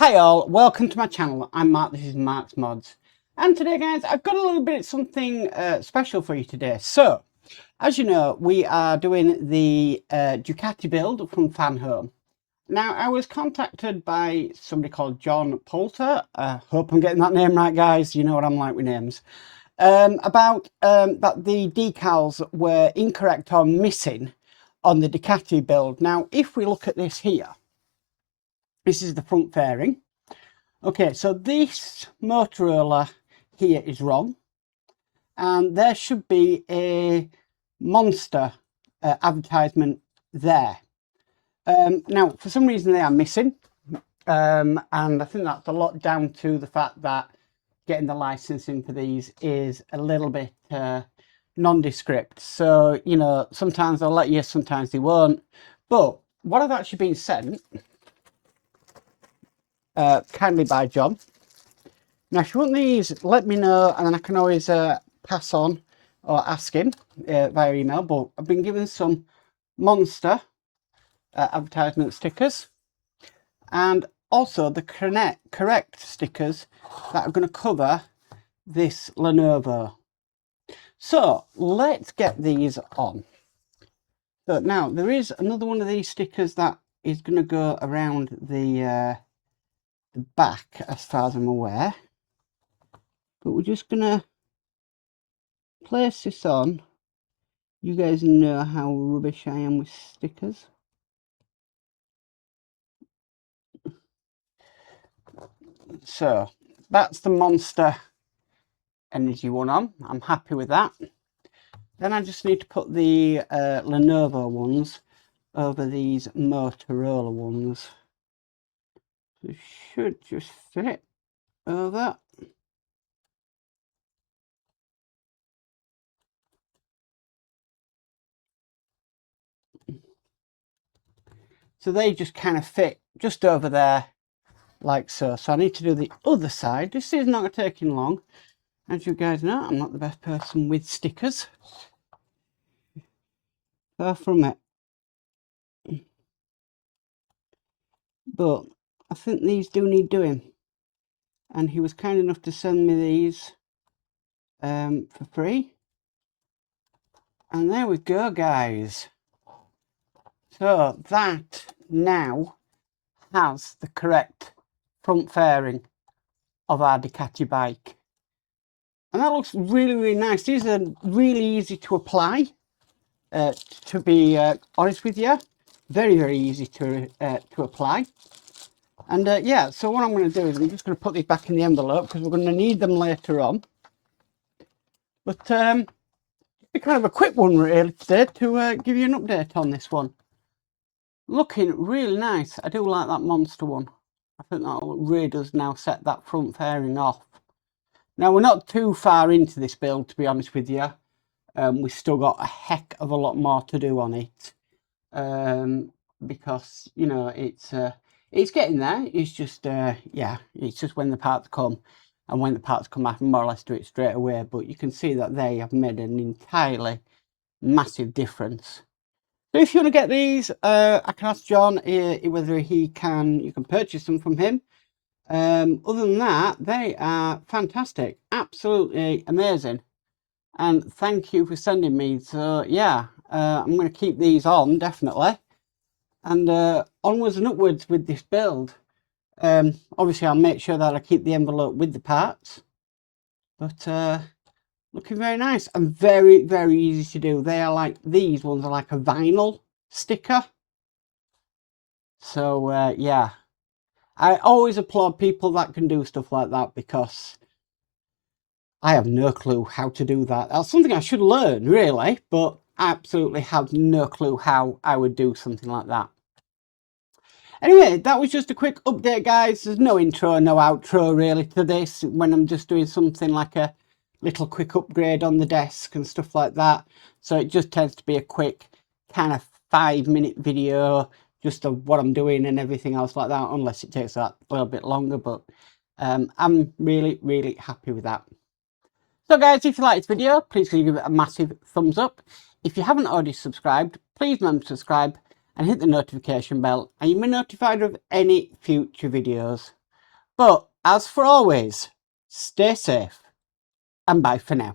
Hi all, welcome to my channel. I'm Mark, this is Mark's Mods. And today guys, I've got a little bit something special for you today. So, as you know, we are doing the Ducati build from Fan Home. Now, I was contacted by somebody called John Poulter. Hope I'm getting that name right, guys. You know what I'm like with names. About that the decals were incorrect or missing on the Ducati build. Now, if we look at this here, this is the front fairing. Okay, so this Motorola here is wrong, and there should be a Monster advertisement there. Now, for some reason they are missing, and I think that's a lot down to the fact that getting the licensing for these is a little bit nondescript. So, you know, sometimes they'll let you, sometimes they won't. But what I've actually been sent, kindly by John. Now, if you want these, let me know, and then I can always pass on or ask him via email. But I've been given some Monster advertisement stickers, and also the correct stickers that are going to cover this Lenovo. So let's get these on. So now there is another one of these stickers that is going to go around the back, as far as I'm aware. But we're just going to place this on. You guys know how rubbish I am with stickers. So that's the Monster Energy one on. I'm happy with that. Then I just need to put the Lenovo ones over these Motorola ones. It should just fit over. So they just kind of fit just over there, like so. So I need to do the other side. This is not taking long. As you guys know, I'm not the best person with stickers. Far from it. But I think these do need doing. And he was kind enough to send me these for free. And there we go, guys. So that now has the correct front fairing of our Ducati bike. And that looks really, really nice. These are really easy to apply, to be honest with you. Very, very easy to apply. And yeah, so what I'm going to do is I'm just going to put these back in the envelope because we're going to need them later on. But it's kind of a quick one really today to give you an update on this one. Looking really nice. I do like that Monster one. I think that really does now set that front fairing off. Now, we're not too far into this build, to be honest with you. We've still got a heck of a lot more to do on it. Because, you know, it's getting there. It's just, yeah, it's just when the parts come. And when the parts come, I can more or less do it straight away. But you can see that they have made an entirely massive difference. So if you want to get these, I can ask John whether you can purchase them from him. Other than that, they are fantastic, absolutely amazing. And thank you for sending me. So yeah, I'm going to keep these on definitely, and onwards and upwards with this build. Obviously, I'll make sure that I keep the envelope with the parts, but looking very nice and very, very easy to do. They are like, these ones are like a vinyl sticker. So yeah, I always applaud people that can do stuff like that because I have no clue how to do that. That's something I should learn really, but I absolutely have no clue how I would do something like that. Anyway, that was just a quick update, guys. There's no intro, no outro really to this when I'm just doing something like a little quick upgrade on the desk and stuff like that. So it just tends to be a quick kind of 5-minute video just of what I'm doing and everything else like that, unless it takes that a little bit longer. But I'm really, really happy with that. So guys, if you like this video, please give it a massive thumbs up. If you haven't already subscribed, please remember to subscribe and hit the notification bell, and you'll be notified of any future videos. But as for always, stay safe and bye for now.